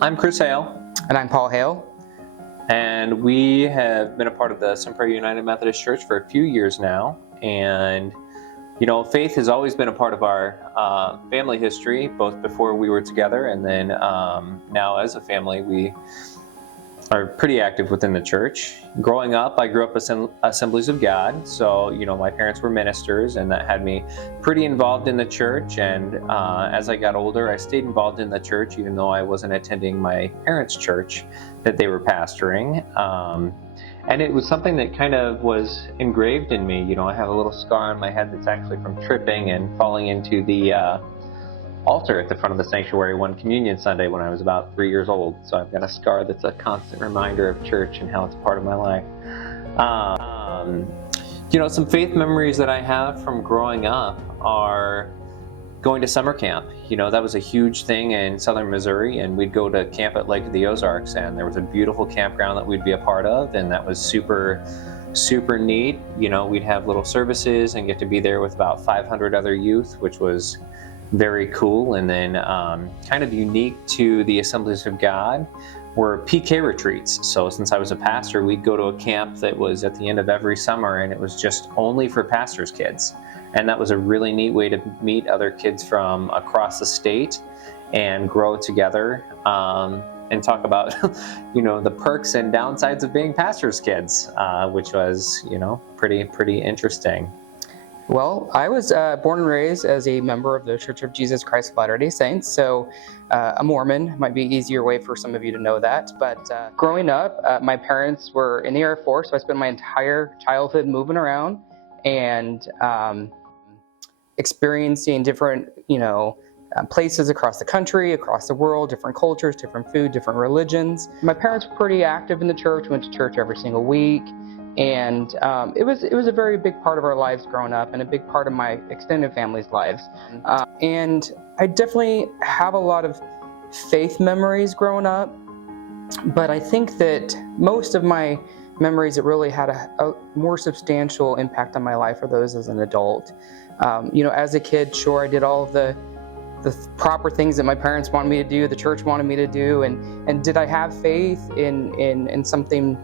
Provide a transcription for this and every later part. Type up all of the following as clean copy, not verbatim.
I'm Chris Hale. And I'm Paul Hale. And we have been a part of the Prairie United Methodist Church for a few years now. And, faith has always been a part of our family history, both before we were together and then now as a family, we are pretty active within the church. Growing up, I grew up in Assemblies of God, so my parents were ministers, and that had me pretty involved in the church. And as I got older, I stayed involved in the church, even though I wasn't attending my parents' church that they were pastoring. And it was something that kind of was engraved in me. I have a little scar on my head that's actually from tripping and falling into the altar at the front of the sanctuary one Communion Sunday when I was about 3 years old. So I've got a scar that's a constant reminder of church and how it's part of my life. Some faith memories that I have from growing up are going to summer camp. That was a huge thing in southern Missouri, and we'd go to camp at Lake of the Ozarks, and there was a beautiful campground that we'd be a part of, and that was super neat. We'd have little services and get to be there with about 500 other youth, which was very cool. And then kind of unique to the Assemblies of God were PK retreats. So since I was a pastor, we'd go to a camp that was at the end of every summer, and it was just only for pastors' kids. And that was a really neat way to meet other kids from across the state and grow together and talk about the perks and downsides of being pastors' kids, which was pretty interesting. Well, I was born and raised as a member of the Church of Jesus Christ of Latter-day Saints, so a Mormon might be an easier way for some of you to know that. But growing up, my parents were in the Air Force, so I spent my entire childhood moving around and experiencing different, places across the country, across the world, different cultures, different food, different religions. My parents were pretty active in the church, went to church every single week. And it was a very big part of our lives growing up, and a big part of my extended family's lives. And I definitely have a lot of faith memories growing up, but I think that most of my memories that really had a more substantial impact on my life are those as an adult. As a kid, sure, I did all of the proper things that my parents wanted me to do, the church wanted me to do, and did I have faith in something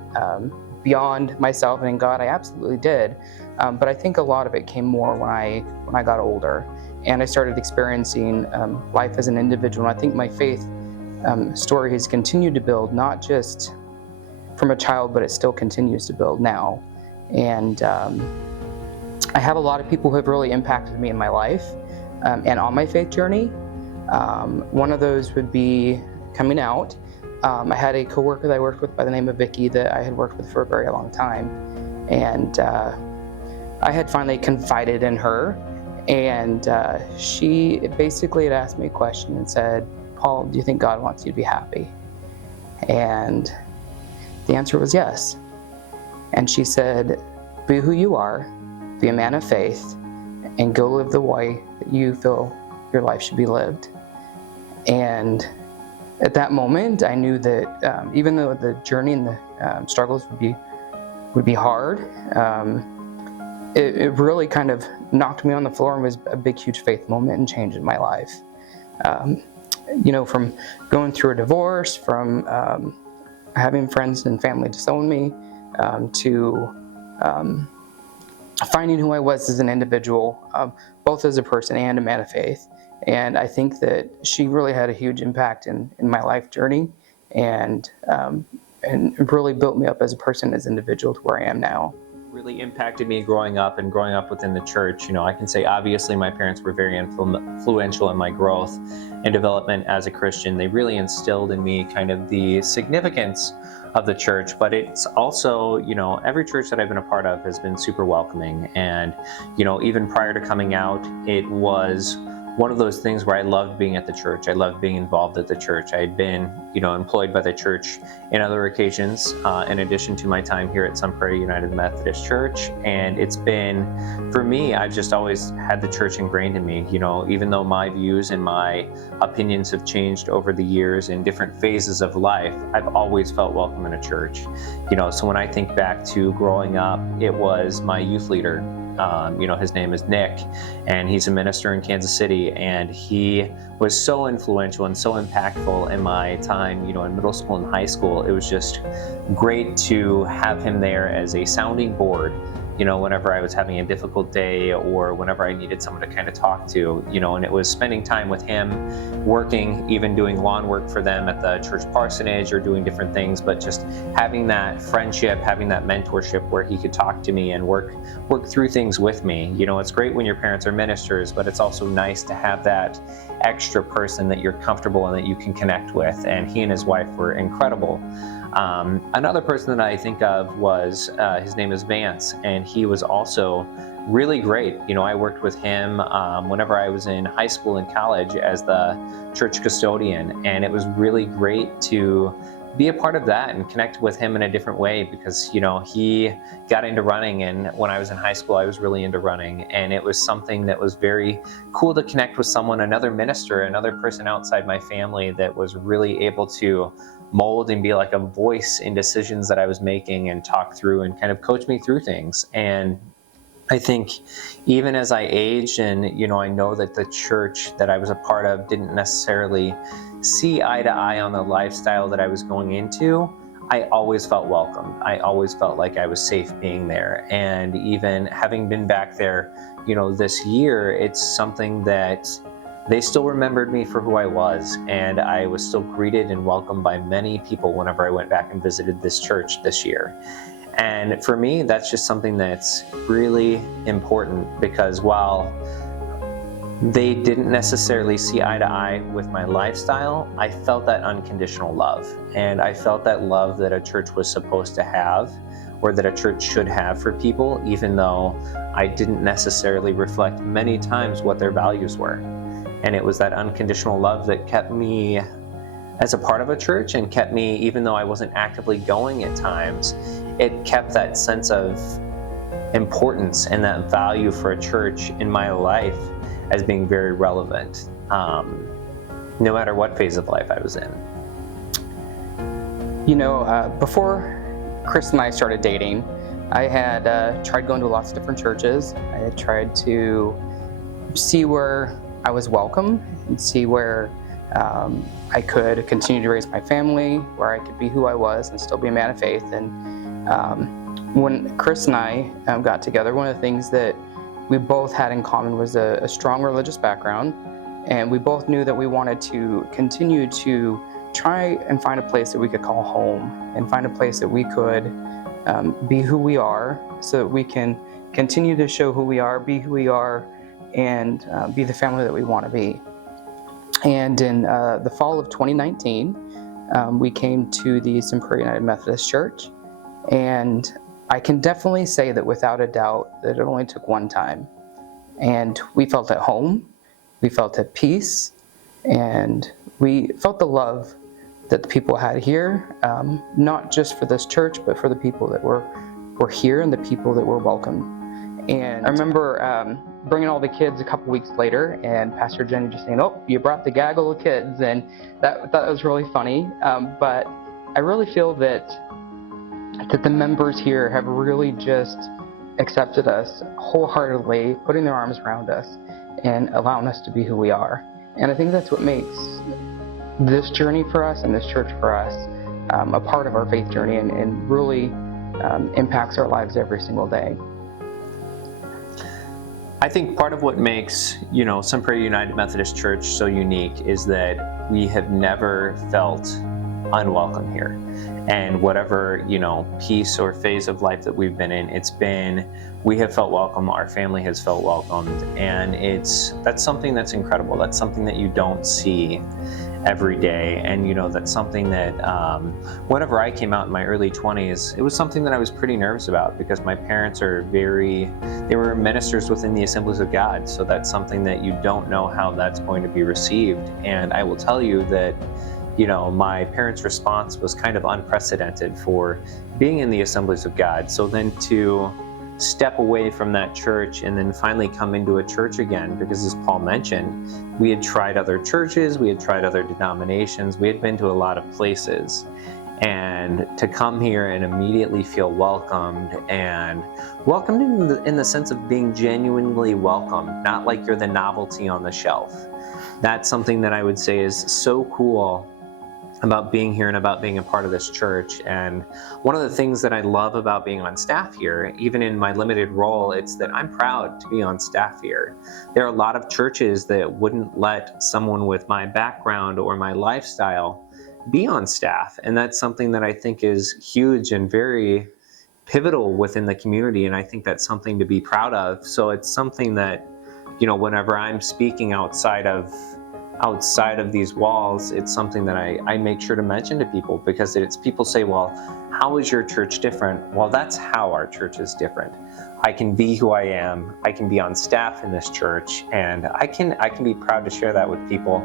beyond myself and in God? I absolutely did, but I think a lot of it came more when I got older and I started experiencing life as an individual. And I think my faith story has continued to build, not just from a child, but it still continues to build now. And I have a lot of people who have really impacted me in my life and on my faith journey. One of those would be coming out. I had a coworker that I worked with by the name of Vicky that I had worked with for a very long time, and I had finally confided in her, and she basically had asked me a question and said, "Paul, do you think God wants you to be happy?" And the answer was yes. And she said, "Be who you are, be a man of faith, and go live the way that you feel your life should be lived." And at that moment, I knew that even though the journey and the struggles would be hard, it really kind of knocked me on the floor and was a big, huge faith moment and change in my life. From going through a divorce, from having friends and family disown me, to finding who I was as an individual, both as a person and a man of faith. And I think that she really had a huge impact in my life journey, and really built me up as a person, as an individual to where I am now. Really impacted me growing up within the church. I can say obviously my parents were very influential in my growth and development as a Christian. They really instilled in me kind of the significance of the church, but it's also, every church that I've been a part of has been super welcoming. And, even prior to coming out, it was one of those things where I loved being at the church. I loved being involved at the church. I had been, employed by the church in other occasions, in addition to my time here at Prairie United Methodist Church. And it's been, for me, I've just always had the church ingrained in me. Even though my views and my opinions have changed over the years in different phases of life, I've always felt welcome in a church. So when I think back to growing up, it was my youth leader His name is Nick, and he's a minister in Kansas City, and he was so influential and so impactful in my time, in middle school and high school. It was just great to have him there as a sounding board, whenever I was having a difficult day or whenever I needed someone to kind of talk to, and it was spending time with him, working, even doing lawn work for them at the church parsonage or doing different things, but just having that friendship, having that mentorship where he could talk to me and work through things with me. It's great when your parents are ministers, but it's also nice to have that extra person that you're comfortable and that you can connect with, and he and his wife were incredible. Another person that I think of was, his name is Vance, and he was also really great. I worked with him whenever I was in high school and college as the church custodian, and it was really great to be a part of that and connect with him in a different way because, he got into running, and when I was in high school, I was really into running, and it was something that was very cool to connect with someone, another minister, another person outside my family that was really able to mold and be like a voice in decisions that I was making and talk through and kind of coach me through things. And I think even as I aged and, I know that the church that I was a part of didn't necessarily see eye to eye on the lifestyle that I was going into, I always felt welcome. I always felt like I was safe being there. And even having been back there, this year, it's something that they still remembered me for who I was, and I was still greeted and welcomed by many people whenever I went back and visited this church this year. And for me, that's just something that's really important because while they didn't necessarily see eye to eye with my lifestyle, I felt that unconditional love. And I felt that love that a church was supposed to have, or that a church should have for people, even though I didn't necessarily reflect many times what their values were. And it was that unconditional love that kept me as a part of a church and kept me, even though I wasn't actively going at times, it kept that sense of importance and that value for a church in my life as being very relevant, no matter what phase of life I was in. Before Chris and I started dating, I had tried going to lots of different churches. I had tried to see where I was welcome and see where I could continue to raise my family, where I could be who I was and still be a man of faith. And when Chris and I got together, one of the things that we both had in common was a strong religious background, and we both knew that we wanted to continue to try and find a place that we could call home and find a place that we could be who we are so that we can continue to show who we are, be who we are, and be the family that we want to be. And in the fall of 2019, we came to the Prairie United Methodist Church, and I can definitely say that without a doubt that it only took one time. And we felt at home, we felt at peace, and we felt the love that the people had here, not just for this church, but for the people that were here and the people that were welcomed. And I remember bringing all the kids a couple weeks later, and Pastor Jenny just saying, "Oh, you brought the gaggle of kids," and that was really funny. But I really feel that the members here have really just accepted us wholeheartedly, putting their arms around us and allowing us to be who we are. And I think that's what makes this journey for us and this church for us a part of our faith journey and really impacts our lives every single day. I think part of what makes, Prairie United Methodist Church so unique is that we have never felt unwelcome here. And whatever, piece or phase of life that we've been in, we have felt welcome, our family has felt welcomed, and that's something that's incredible. That's something that you don't see every day. And that's something that whenever I came out in my early 20s, it was something that I was pretty nervous about because my parents they were ministers within the Assemblies of God. So that's something that you don't know how that's going to be received. And I will tell you that my parents' response was kind of unprecedented for being in the Assemblies of God. So then to step away from that church and then finally come into a church again, because as Paul mentioned, we had tried other churches, we had tried other denominations, we had been to a lot of places. And to come here and immediately feel welcomed, and welcomed in the sense of being genuinely welcomed, not like you're the novelty on the shelf. That's something that I would say is so cool about being here and about being a part of this church. And one of the things that I love about being on staff here, even in my limited role, it's that I'm proud to be on staff here. There are a lot of churches that wouldn't let someone with my background or my lifestyle be on staff. And that's something that I think is huge and very pivotal within the community. And I think that's something to be proud of. So it's something that, whenever I'm speaking outside of these walls, it's something that I make sure to mention to people, because people say, well, how is your church different? Well, that's how our church is different. I can be who I am. I can be on staff in this church, and I can be proud to share that with people,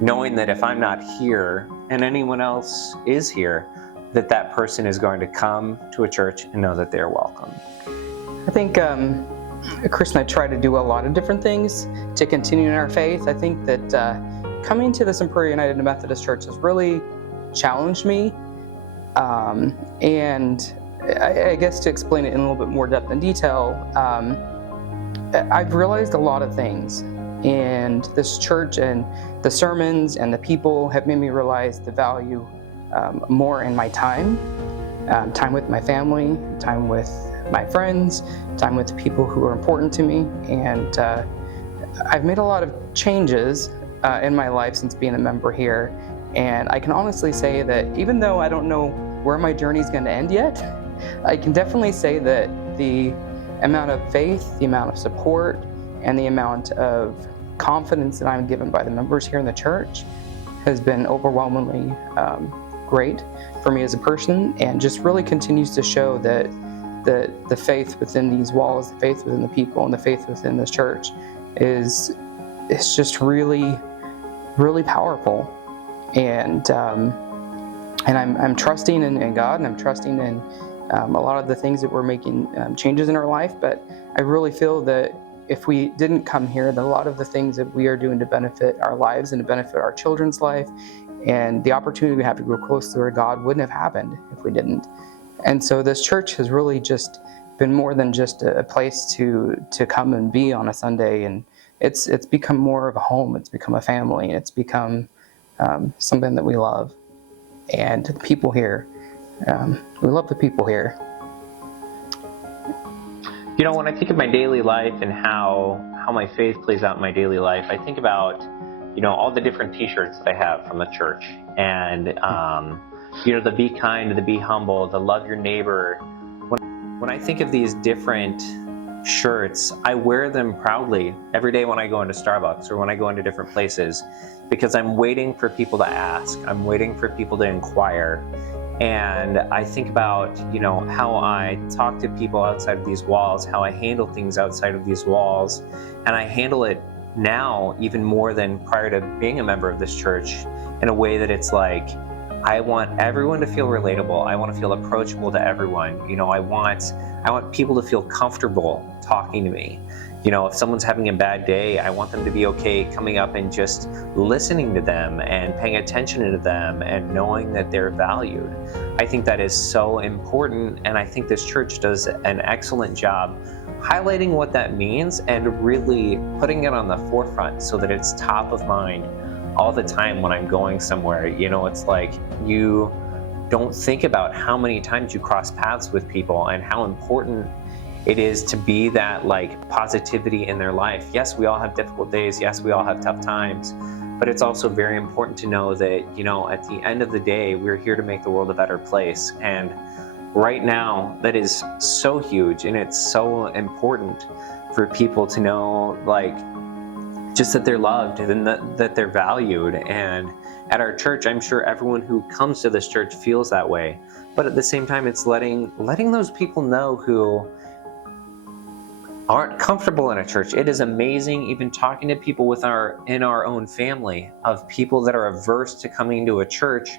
knowing that if I'm not here and anyone else is here, that person is going to come to a church and know that they're welcome. I think Chris and I try to do a lot of different things to continue in our faith. I think that coming to the Prairie United Methodist Church has really challenged me. And I guess to explain it in a little bit more depth and detail, I've realized a lot of things. And this church and the sermons and the people have made me realize the value more in my time with my family, time with my friends, time with the people who are important to me. And I've made a lot of changes in my life since being a member here. And I can honestly say that even though I don't know where my journey is going to end yet, I can definitely say that the amount of faith, the amount of support, and the amount of confidence that I'm given by the members here in the church has been overwhelmingly great for me as a person, and just really continues to show that the faith within these walls, the faith within the people, and the faith within this church is just really, really powerful. And I'm trusting in God, and I'm trusting in a lot of the things that we're making changes in our life. But I really feel that if we didn't come here, that a lot of the things that we are doing to benefit our lives and to benefit our children's life, and the opportunity we have to grow closer to God, wouldn't have happened if we didn't. And so this church has really just been more than just a place to come and be on a Sunday, and it's become more of a home. It's become a family. It's become something that we love. And the people here, we love the people here. When I think of my daily life and how my faith plays out in my daily life, I think about, all the different t-shirts that I have from the church. And, the be kind, the be humble, the love your neighbor. When I think of these different shirts, I wear them proudly every day when I go into Starbucks or when I go into different places, because I'm waiting for people to ask. I'm waiting for people to inquire. And I think about, how I talk to people outside of these walls, how I handle things outside of these walls. And I handle it now even more than prior to being a member of this church, in a way that it's like, I want everyone to feel relatable. I want to feel approachable to everyone. I want people to feel comfortable talking to me. If someone's having a bad day, I want them to be okay coming up and just listening to them and paying attention to them and knowing that they're valued. I think that is so important, and I think this church does an excellent job highlighting what that means and really putting it on the forefront so that it's top of mind all the time when I'm going somewhere. It's like you don't think about how many times you cross paths with people and how important it is to be that positivity in their life. Yes, we all have difficult days. Yes, we all have tough times, but it's also very important to know that, at the end of the day, we're here to make the world a better place. And right now, that is so huge, and it's so important for people to know, just that they're loved and that they're valued. And at our church, I'm sure everyone who comes to this church feels that way. But at the same time, it's letting those people know who aren't comfortable in a church. It is amazing, even talking to people in our own family, of people that are averse to coming to a church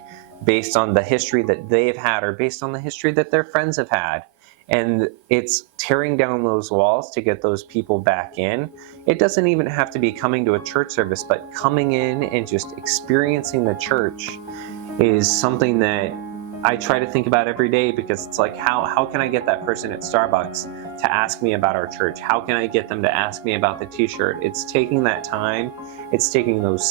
based on the history that they've had or based on the history that their friends have had. And it's tearing down those walls to get those people back in. It doesn't even have to be coming to a church service, but coming in and just experiencing the church is something that I try to think about every day, because it's like, how can I get that person at Starbucks to ask me about our church? How can I get them to ask me about the t-shirt? It's taking that time, it's taking those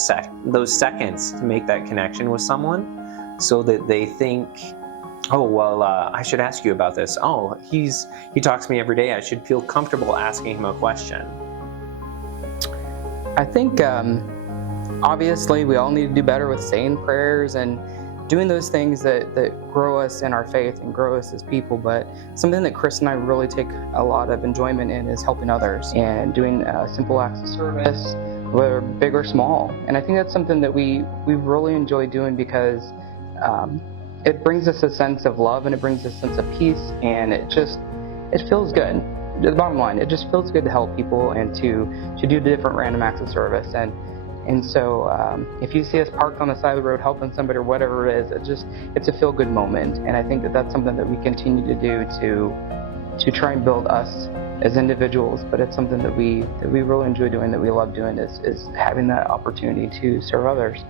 seconds to make that connection with someone, so that they think, oh, well, I should ask you about this. Oh, he talks to me every day. I should feel comfortable asking him a question. I think obviously we all need to do better with saying prayers and doing those things that grow us in our faith and grow us as people. But something that Chris and I really take a lot of enjoyment in is helping others and doing simple acts of service, whether big or small. And I think that's something that we really enjoy doing, because it brings us a sense of love, and it brings us a sense of peace, and it feels good. The bottom line, it just feels good to help people and to do different random acts of service. And so if you see us parked on the side of the road helping somebody or whatever it is, it's a feel-good moment. And I think that that's something that we continue to do to try and build us as individuals, but it's something that we really enjoy doing, that we love doing, is having that opportunity to serve others.